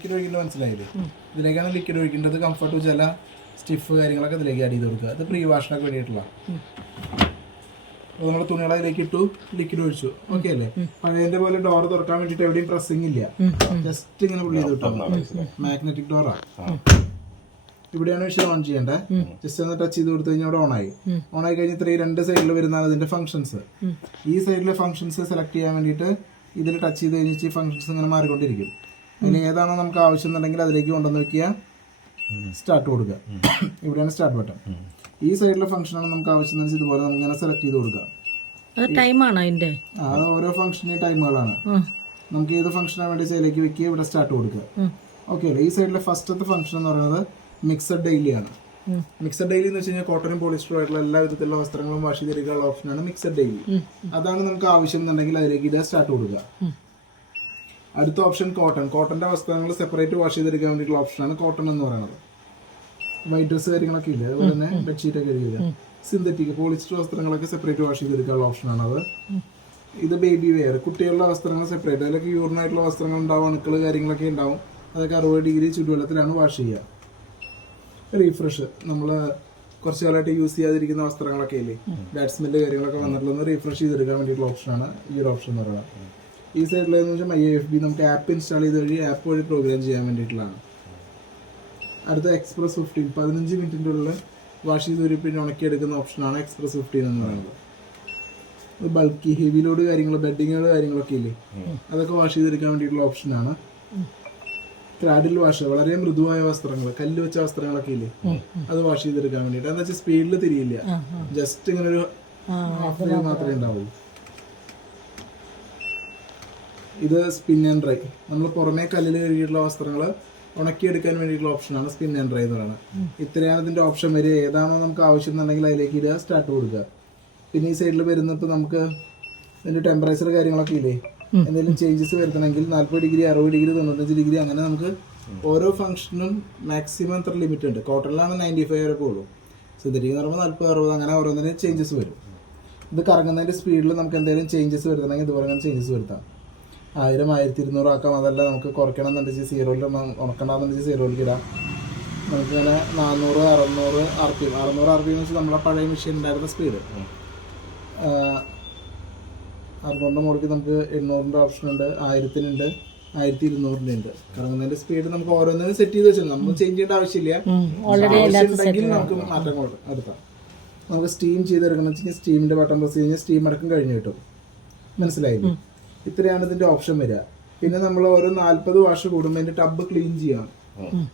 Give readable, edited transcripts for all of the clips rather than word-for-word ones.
Liquid ഒഴിക്കേണ്ടത് മനസ്സിലായില്ലേ? ഇതിലേക്കാണ് liquid ഒഴിക്കേണ്ടത്. Comfort ചില stiff കാര്യങ്ങളൊക്കെ ഇതിലേക്ക് ആഡ് ചെയ്ത് കൊടുക്കുക. അത് പ്രീ വാഷിനൊക്കെ വേണ്ടിയിട്ടുള്ള. നമ്മൾ തുണികളെ അതിലേക്ക് ഇട്ടു, ലിക്വിഡ് ഒഴിച്ചു. ഓക്കെ അല്ലേ? പഴയതിന്റെ പോലെ ഡോർ തുറക്കാൻ വേണ്ടിട്ട് എവിടെയും പ്രസ്സിങ് ഇല്ല. ജസ്റ്റ് ഇങ്ങനെ പുള്ളി ചെയ്ത് കിട്ടും. മാഗ്നറ്റിക് ഡോറാ. ഇവിടെയാണ് മെഷീൻ ഓൺ ചെയ്യേണ്ടത്. ജസ്റ്റ് ഒന്ന് ടച്ച് ചെയ്ത് കൊടുത്തു കഴിഞ്ഞാൽ അവിടെ ഓണായി. ഓണായി കഴിഞ്ഞാൽ രണ്ട് സൈഡിൽ വരുന്നതാണ് ഇതിന്റെ ഫംഗ്ഷൻസ്. ഈ സൈഡിലെ ഫംഗ്ഷൻസ് സെലക്ട് ചെയ്യാൻ വേണ്ടിയിട്ട് ഇതിൽ ടച്ച് ചെയ്ത് കഴിഞ്ഞിട്ട് ഫംഗ്ഷൻസ് ഇങ്ങനെ മാറിക്കൊണ്ടിരിക്കും. അതിന് ഏതാണോ നമുക്ക് ആവശ്യം എന്നുണ്ടെങ്കിൽ അതിലേക്ക് കൊണ്ടുവന്ന് വെക്കുക, സ്റ്റാർട്ട് കൊടുക്കുക. ഇവിടെയാണ് സ്റ്റാർട്ട് ബട്ടൺ. ഈ സൈഡിലെ ഫംഗ്ഷനാണ് നമുക്ക് ആവശ്യം ഇതുപോലെ നമുക്ക് ഇങ്ങനെ സെലക്ട് ചെയ്ത് കൊടുക്കുക. അത് ഓരോ ഫംഗ്ഷന് ടൈമുകളാണ്. നമുക്ക് ഏത് ഫംഗ്ഷനാണ് വേണ്ടി അതിലേക്ക് വെക്കുക, ഇവിടെ സ്റ്റാർട്ട് കൊടുക്കുക. ഓക്കെ അല്ലേ? ഈ സൈഡിലെ ഫസ്റ്റത്തെ ഫംഗ്ഷൻ എന്ന് പറയുന്നത് മിക്സഡ് ഡെയിലി ആണ്. മിക്സഡ് ഡെയിലി എന്ന് വെച്ച് കഴിഞ്ഞാൽ കോട്ടനും പോളിസ്റ്ററും ആയിട്ടുള്ള എല്ലാ വിധത്തിലുള്ള വസ്ത്രങ്ങളും വാഷ് ചെയ്തെടുക്കാനുള്ള ഓപ്ഷനാണ് മിക്സഡ് ഡെയിലി. അതാണ് നമുക്ക് ആവശ്യം എന്നുണ്ടെങ്കിൽ അതിലേക്ക് ഇടാൻ സ്റ്റാർട്ട് കൊടുക്കുക. അടുത്ത ഓപ്ഷൻ കോട്ടൺ. കോട്ടന്റെ വസ്ത്രങ്ങൾ സെപ്പറേറ്റ് വാഷ് ചെയ്തെടുക്കാൻ വേണ്ടിയിട്ടുള്ള ഓപ്ഷനാണ് കോട്ടൺ എന്ന് പറയുന്നത്. വൈറ്റ് ഡ്രസ് കാര്യങ്ങളൊക്കെ ഇല്ലേ, അതുപോലെ തന്നെ ബെഡ്ഷീറ്റ് ഒക്കെ കഴുകുക. സിന്തറ്റിക് പോളിസ്റ്റർ വസ്ത്രങ്ങളൊക്കെ സെപ്പറേറ്റ് വാഷ് ചെയ്തെടുക്കാനുള്ള ഓപ്ഷനാണ് അത്. ഇത് ബേബി വെയർ, കുട്ടികളുടെ വസ്ത്രങ്ങൾ സെപ്പറേറ്റ്. അതിലൊക്കെ യൂറിനായിട്ടുള്ള വസ്ത്രങ്ങൾ ഉണ്ടാവും, അണുക്കൾ കാര്യങ്ങളൊക്കെ ഉണ്ടാവും. അതൊക്കെ 60 ഡിഗ്രി ചുടുവെള്ളത്തിലാണ് വാഷ് ചെയ്യുക. റീഫ്രഷ്, നമ്മൾ കുറച്ച് കാലമായിട്ട് യൂസ് ചെയ്യാതിരിക്കുന്ന വസ്ത്രങ്ങളൊക്കെ ഇല്ലേ, ബാഡ് സ്മെല്ല് കാര്യങ്ങളൊക്കെ വന്നിട്ടുള്ള റീഫ്രഷ് ചെയ്തെടുക്കാൻ വേണ്ടിയിട്ടുള്ള ഓപ്ഷനാണ് ഈ ഒരു ഓപ്ഷൻ എന്ന് പറയുന്നത്. ഈ സൈഡിലെന്ന് വെച്ചാൽ IFB, നമുക്ക് ആപ്പ് ഇൻസ്റ്റാൾ ചെയ്ത് വഴി ആപ്പ് വഴി പ്രോഗ്രാം ചെയ്യാൻ വേണ്ടിയിട്ടുള്ളതാണ്. അടുത്ത എക്സ്പ്രസ് 15, 15 മിനിറ്റിൻ്റെ ഉള്ളിൽ വാഷ് ചെയ്ത് ഒരു പിന്നെ ഉണക്കിയെടുക്കുന്ന ഓപ്ഷനാണ് എക്സ്പ്രസ് 15 എന്ന് പറയുന്നത്. ബൾക്കി ഹെവി ലോഡ് കാര്യങ്ങൾ, ബെഡിങ്ങുകൾ കാര്യങ്ങളൊക്കെ ഇല്ലേ, അതൊക്കെ വാഷ് ചെയ്തെടുക്കാൻ വേണ്ടിയിട്ടുള്ള ഓപ്ഷനാണ്. ക്രാഡിൽ വാഷ്, വളരെ മൃദുവായ വസ്ത്രങ്ങൾ, കല്ല് വെച്ച വസ്ത്രങ്ങളൊക്കെ ഇല്ലേ, അത് വാഷ് ചെയ്തെടുക്കാൻ വേണ്ടിയിട്ട്. എന്താ വെച്ചാൽ സ്പീഡിൽ തിരിയില്ല, ജസ്റ്റ് ഇങ്ങനെ ഒരു ഹാഫ് ഡേ മാത്രമേ ഉണ്ടാവുള്ളൂ. ഇത് സ്പിൻ ആൻഡ് ഡ്രൈ, നമ്മൾ പുറമേ കല്ലിൽ കഴുകിയിട്ടുള്ള വസ്ത്രങ്ങൾ ഉണക്കിയെടുക്കാൻ വേണ്ടിയിട്ടുള്ള ഓപ്ഷനാണ് സ്പിൻ ആൻഡ് ഡ്രൈ എന്ന് പറയുന്നത്. ഇത്രയാണ് ഇതിന്റെ ഓപ്ഷൻ വരിക. ഏതാണോ നമുക്ക് ആവശ്യം എന്നുണ്ടെങ്കിൽ അതിലേക്ക് ഇടുക, സ്റ്റാർട്ട് കൊടുക്കുക. പിന്നെ ഈ സൈഡിൽ വരുന്നപ്പോൾ നമുക്ക് ഇതിന്റെ ടെമ്പറേച്ചർ കാര്യങ്ങളൊക്കെ ഇല്ലേ, എന്തെങ്കിലും ചേഞ്ചസ് വരുത്തണമെങ്കിൽ 40 ഡിഗ്രി, 60 ഡിഗ്രി, 95 ഡിഗ്രി, അങ്ങനെ നമുക്ക് ഓരോ ഫംഗ്ഷനും മാക്സിമം എത്ര ലിമിറ്റ് ഉണ്ട്. കോട്ടണിലാണ് 95 വരെ പോകുള്ളൂ. സിന്തറ്റിക് എന്ന് പറയുമ്പോൾ 40, 60, അങ്ങനെ ഓരോന്നിനും ചേഞ്ചസ് വരും. ഇത് കറങ്ങുന്നതിന്റെ സ്പീഡിൽ നമുക്ക് എന്തെങ്കിലും ചേഞ്ചസ് വരുത്തണമെങ്കിൽ ഇതുപോലെ അങ്ങനെ ചേഞ്ചസ് വരുത്താം. 1000, 1200 ആക്കാം. അതല്ല നമുക്ക് കുറയ്ക്കണം എന്നുണ്ടെങ്കിൽ 0-ൽ ഉണക്കണ്ടെന്നുണ്ടെങ്കിൽ 0-ലേക്ക് ഇടാം. നമുക്കിങ്ങനെ 400, 600 RPM. 600 RPM എന്ന് വെച്ചാൽ നമ്മളെ പഴയ മെഷീൻ ഉണ്ടായിരുന്ന സ്പീഡ്. 600 മുകളിൽ നമുക്ക് 800-ൻ്റെ ഓപ്ഷൻ ഉണ്ട്, 1000-നുണ്ട്, 1200-ൻ്റെ ഉണ്ട്. കറങ്ങുന്നതിന്റെ സ്പീഡ് നമുക്ക് ഓരോന്നിനും സെറ്റ് ചെയ്ത് വെച്ചാൽ നമ്മൾ ചേഞ്ച് ചെയ്യേണ്ട ആവശ്യമില്ല. ആവശ്യമുണ്ടെങ്കിൽ നമുക്ക് മാറ്റം എടുക്കാം. നമുക്ക് സ്റ്റീം ചെയ്തെടുക്കണം വെച്ചാൽ സ്റ്റീമിന്റെ ബട്ടൺ പ്രസ് കഴിഞ്ഞാൽ സ്റ്റീം അടക്കം കഴിഞ്ഞ് കിട്ടും. മനസ്സിലായില്ലേ? ഇത്രയാണ് ഇതിന്റെ ഓപ്ഷൻ വരിക. പിന്നെ നമ്മൾ ഓരോ 40 വാഷ് കൂടുമ്പോൾ അതിന്റെ ടബ് ക്ലീൻ ചെയ്യണം.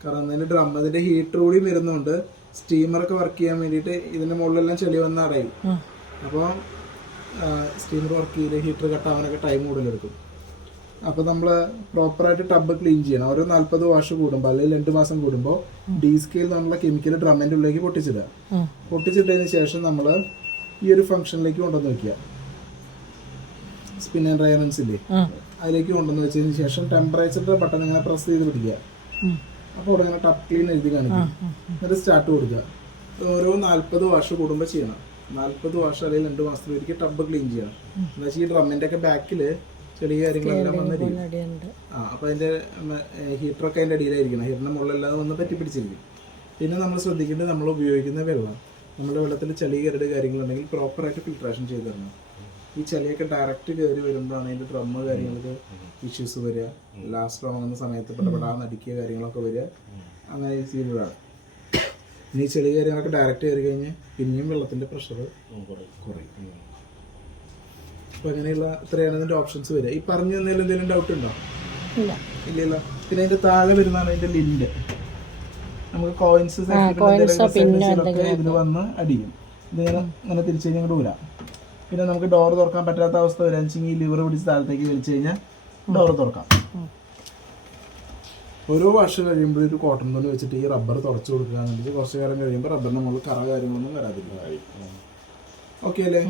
കാരണം അതിന്റെ ഡ്രം, അതിന്റെ ഹീറ്റർ കൂടി വരുന്നുണ്ട്. സ്റ്റീമറൊക്കെ വർക്ക് ചെയ്യാൻ വേണ്ടിയിട്ട് ഇതിന്റെ മുകളിലെല്ലാം ചെളി വന്ന് അടയും. അപ്പോൾ സ്റ്റീമർ വർക്ക് ചെയ്ത് ഹീറ്റർ കട്ടാവാനൊക്കെ ടൈം കൂടുതലെടുക്കും. അപ്പോൾ നമ്മൾ പ്രോപ്പറായിട്ട് ടബ് ക്ലീൻ ചെയ്യണം. ഓരോ 40 വാഷ് കൂടുമ്പോൾ അല്ലെങ്കിൽ 2 മാസം കൂടുമ്പോൾ ഡീസ്കെയിൽ നമ്മളുടെ കെമിക്കൽ ഡ്രമ്മിന്റെ ഉള്ളിലേക്ക് പൊട്ടിച്ചിടുക. പൊട്ടിച്ചിട്ടതിന് ശേഷം നമ്മൾ ഈ ഒരു ഫംഗ്ഷനിലേക്ക് കൊണ്ടുവന്ന് വെക്കുക. സ്പിൻ ആൻഡ് ഡ്രൈ ഇല്ലേ, അതിലേക്ക് കൊണ്ടുവന്ന് വെച്ചതിന് ശേഷം ടെമ്പറേച്ചറിന്റെ ബട്ടൺ ഇങ്ങനെ പ്രസ് ചെയ്ത് പിടിക്കുക. അപ്പോൾ അവിടെ ഇങ്ങനെ ടപ്പ് ക്ലീൻ എഴുതി കാണിക്കും. എന്നിട്ട് സ്റ്റാർട്ട് കൊടുക്കുക. ഓരോ 40 വാഷ് കൂടുമ്പോൾ ചെയ്യണം. 40 വാഷ് അല്ലെങ്കിൽ 2 മാസത്തിൽ ഒരിക്കൽ ടബ് ക്ലീൻ ചെയ്യണം. എന്താ വെച്ചാൽ ഈ ഡ്രമ്മിന്റെ ഒക്കെ ബാക്കില് ചെറിയ കാര്യങ്ങളെല്ലാം വന്നിരിക്കും. അപ്പൊ അതിന്റെ ഹീറ്ററൊക്കെ അതിന്റെ അടിയിലായിരിക്കണം. ഹീറ്ററിന്റെ മുകളിലെല്ലാം വന്ന് പറ്റി പിടിച്ചിരിക്കും. പിന്നെ നമ്മൾ ശ്രദ്ധിക്കേണ്ടത് നമ്മൾ ഉപയോഗിക്കുന്ന വെള്ളം, നമ്മുടെ വെള്ളത്തിൽ ചെളി കരട് കാര്യങ്ങളുണ്ടെങ്കിൽ പ്രോപ്പറായിട്ട് ഫിൽട്രേഷൻ ചെയ്ത് തരണം. ഈ ചെളിയൊക്കെ ഡയറക്റ്റ് കയറി വരുമ്പോഴാണ് അതിന്റെ ഡ്രമ്മ് കാര്യങ്ങൾക്ക് ഇഷ്യൂസ് വരിക. ലാസ്റ്റ് ഉണങ്ങുന്ന സമയത്ത് പെടപെടാന്ന് അടിക്കുക കാര്യങ്ങളൊക്കെ വരിക. അങ്ങനെ ചെയ്യുമ്പോഴാണ്. ഇനി ഈ ചെളി കാര്യങ്ങളൊക്കെ ഡയറക്റ്റ് കയറി കഴിഞ്ഞാൽ പിന്നെയും വെള്ളത്തിന്റെ പ്രഷർ കുറയും. അപ്പൊ അങ്ങനെയുള്ള ഇത്രയാണ് ഇതിന്റെ ഓപ്ഷൻസ് വരിക. ഈ പറഞ്ഞു തന്നതിൽ എന്തെങ്കിലും ഡൗട്ട് ഉണ്ടോ? ഇല്ലല്ലോ. പിന്നെ അതിന്റെ താഴെ വരുന്നതാണ് അതിന്റെ ലിഡ്. നമുക്ക് കോയിൻസ് ഇതിന് വന്ന് അടിക്കും. ഇതിങ്ങനെ ഇങ്ങനെ തിരിച്ചു കഴിഞ്ഞാൽ കൂടെ വരാം. പിന്നെ നമുക്ക് ഡോർ തുറക്കാൻ പറ്റാത്ത അവസ്ഥ വരാച്ചെങ്കിൽ ഈ ലിവർ പിടിച്ച് താഴത്തേക്ക് വലിച്ചു കഴിഞ്ഞാൽ ഡോർ തുറക്കാം. ഓരോ വാഷ് കഴിയുമ്പോൾ ഒരു കോട്ടൺ തുണി വെച്ചിട്ട് ഈ റബ്ബർ തുറച്ചു കൊടുക്കുക എന്നുണ്ടെങ്കിൽ കുറച്ച് കാലം കഴിയുമ്പോൾ റബ്ബറിന്റെ മുകളിൽ കറ കാര്യങ്ങളൊന്നും വരാതിരിക്കും. ഓക്കെ അല്ലേ?